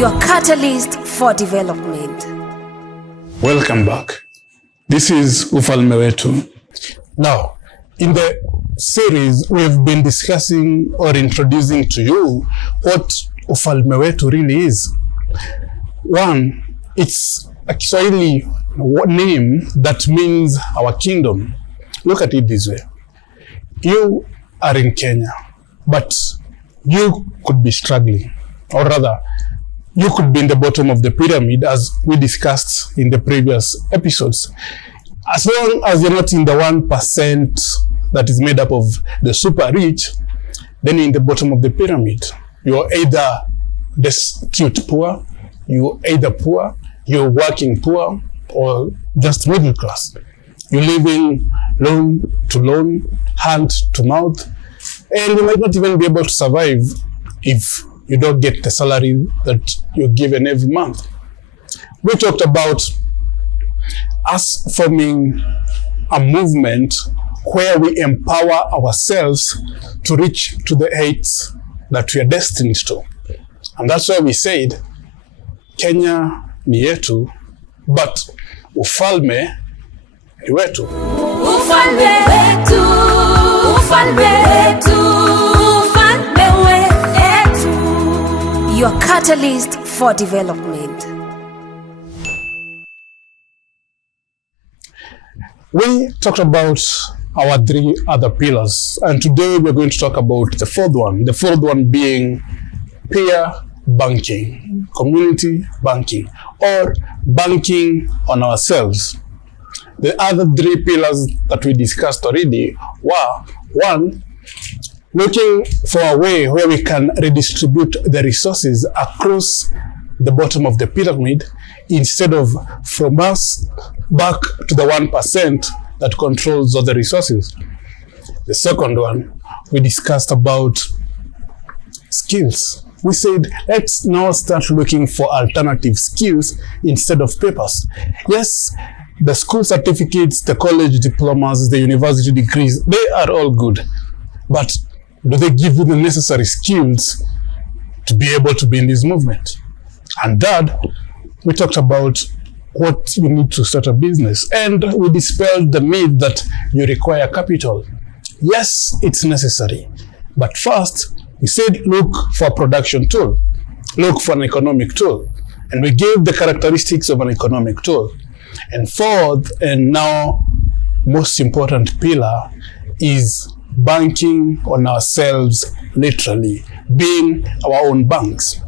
your catalyst for development. Welcome back. This is UFALME WETU. Now, in the series, we've been discussing or introducing to you what UFALME WETU really is. One, it's a Kiswahili name that means our kingdom. Look at it this way. You are in Kenya, but you could be struggling, or rather, you could be in the bottom of the pyramid, as we discussed in the previous episodes. As long as you're not in the 1% that is made up of the super rich, then you're in the bottom of the pyramid. You're either destitute poor, you're either poor, you're working poor, or just middle class. You're living loan to loan, hand to mouth, and you might not even be able to survive if you don't get the salary that you're given every month. We talked about us forming a movement where we empower ourselves to reach to the heights that we are destined to. And that's why we said, Kenya ni yetu, but ufalme ni wetu. Ufalme wetu, ufalme wetu, ufalme wetu. Your catalyst for development. We talked about our 3 other pillars, and today we're going to talk about the fourth one. The fourth one being peer banking, community banking, or banking on ourselves. The other 3 pillars that we discussed already were, 1, looking for a way where we can redistribute the resources across the bottom of the pyramid instead of from us back to the 1% that controls all the resources. The second one, we discussed about skills. We said, let's now start looking for alternative skills instead of papers. Yes, the school certificates, the college diplomas, the university degrees, they are all good. But do they give you the necessary skills to be able to be in this movement? And third, we talked about what you need to start a business, and we dispelled the myth that you require capital. Yes, it's necessary, but first we said look for a production tool, look for an economic tool, and we gave the characteristics of an economic tool. And fourth, and now most important pillar, is banking on ourselves, literally being our own banks.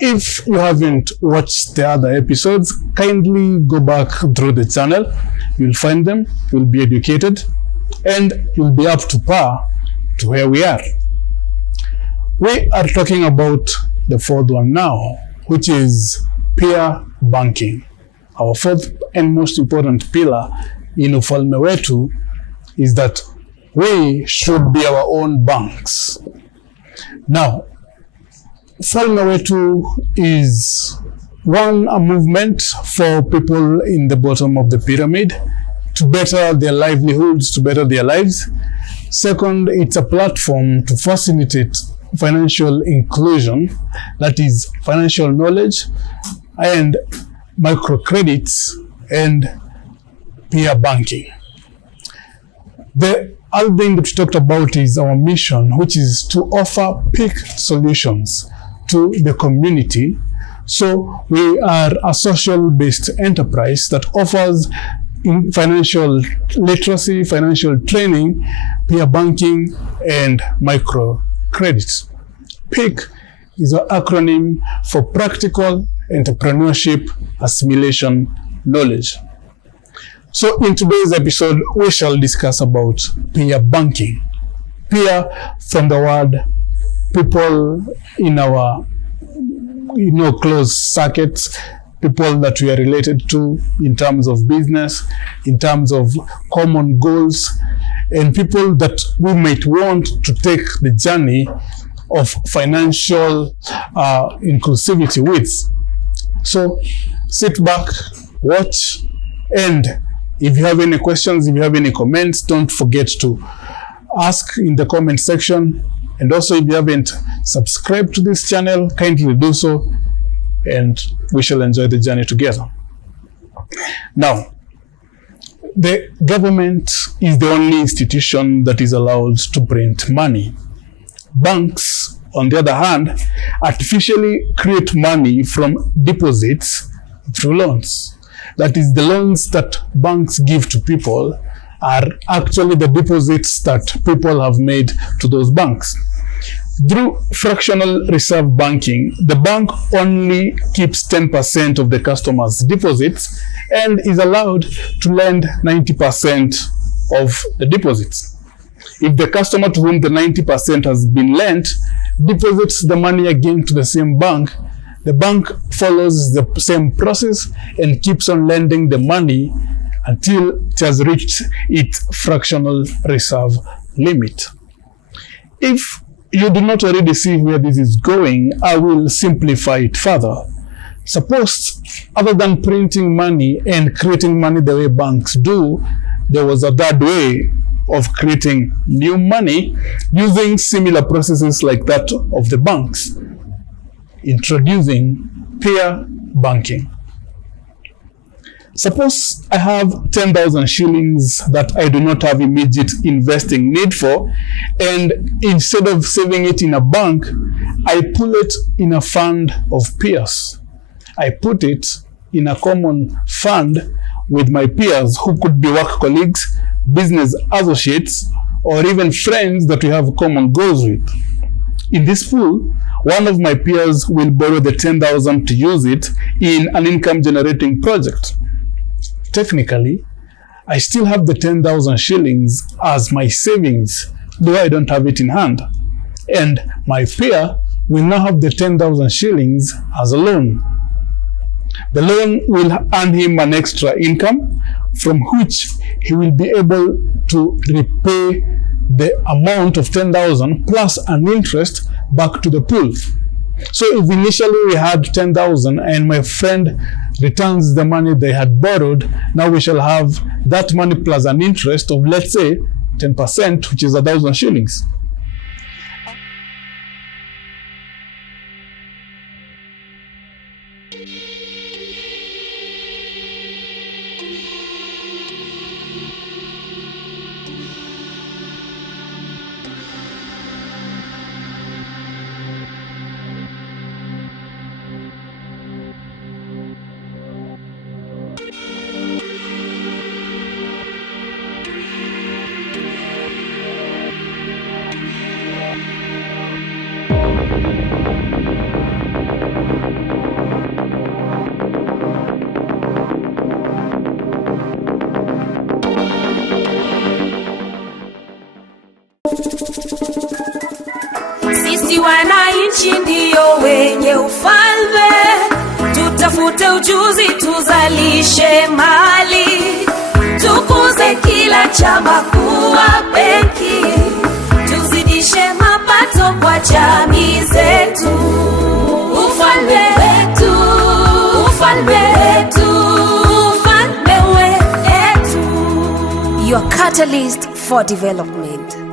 If you haven't watched the other episodes, kindly go back through the channel. You'll find them, you'll be educated, and you'll be up to par to where we are. We are talking about the fourth one now, which is peer banking. Our fourth and most important pillar in UFALME WETU is that we should be our own banks. Now, UFALME WETU is a movement for people in the bottom of the pyramid to better their livelihoods, to better their lives. Second, it's a platform to facilitate financial inclusion, that is financial knowledge and microcredits and peer banking. The other thing that we talked about is our mission, which is to offer peak solutions to the community. So we are a social-based enterprise that offers financial literacy, financial training, peer banking, and microcredits. PEAK is an acronym for Practical Entrepreneurship Assimilation Knowledge. So in today's episode, we shall discuss about peer banking. Peer from the word people in our close circuits, people that we are related to in terms of business, in terms of common goals, and people that we might want to take the journey of financial inclusivity with. So sit back, watch, and if you have any questions, if you have any comments, don't forget to ask in the comment section. And also, if you haven't subscribed to this channel, kindly do so, and we shall enjoy the journey together. Now, the government is the only institution that is allowed to print money. Banks, on the other hand, artificially create money from deposits through loans. That is, the loans that banks give to people are actually the deposits that people have made to those banks. Through fractional reserve banking, the bank only keeps 10% of the customer's deposits and is allowed to lend 90% of the deposits. If the customer to whom the 90% has been lent deposits the money again to the same bank, the bank follows the same process and keeps on lending the money until it has reached its fractional reserve limit. If you do not already see where this is going, I will simplify it further. Suppose, other than printing money and creating money the way banks do, there was a third way of creating new money using similar processes like that of the banks, introducing peer banking. Suppose I have 10,000 shillings that I do not have immediate investing need for, and instead of saving it in a bank, I pull it in a fund of peers. I put it in a common fund with my peers who could be work colleagues, business associates, or even friends that we have common goals with. In this pool, one of my peers will borrow the 10,000 to use it in an income generating project. Technically, I still have the 10,000 shillings as my savings, though I don't have it in hand. And my peer will now have the 10,000 shillings as a loan. The loan will earn him an extra income from which he will be able to repay the amount of 10,000 plus an interest back to the pool. So if initially we had 10,000 and my friend returns the money they had borrowed, now we shall have that money plus an interest of, let's say, 10%, which is 1,000 shillings. Sisi wananchi ndio wenye ufalme, tutafute ujuzi, tuzalishe mali, tukuze kila chama, kuwa benki, tuzidishe mapato kwa jamii zetu. Ufalme wetu, ufalme wetu, ufalme wetu. Your catalyst for development.